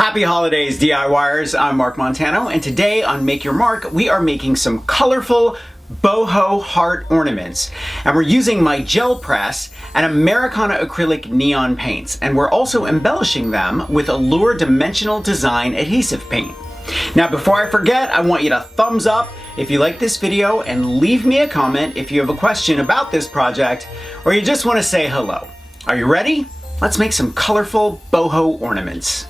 Happy holidays, DIYers. I'm Mark Montano, and today on Make Your Mark, we are making some colorful boho heart ornaments. And we're using my gel press and Americana acrylic neon paints. And we're also embellishing them with Allure Dimensional Design adhesive paint. Now, before I forget, I want you to thumbs up if you like this video and leave me a comment if you have a question about this project or you just want to say hello. Are you ready? Let's make some colorful boho ornaments.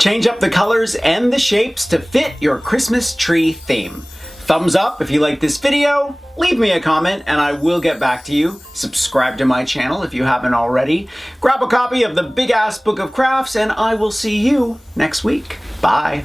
Change up the colors and the shapes to fit your Christmas tree theme. Thumbs up if you like this video, leave me a comment and I will get back to you. Subscribe to my channel if you haven't already. Grab a copy of the Big Ass Book of Crafts and I will see you next week. Bye.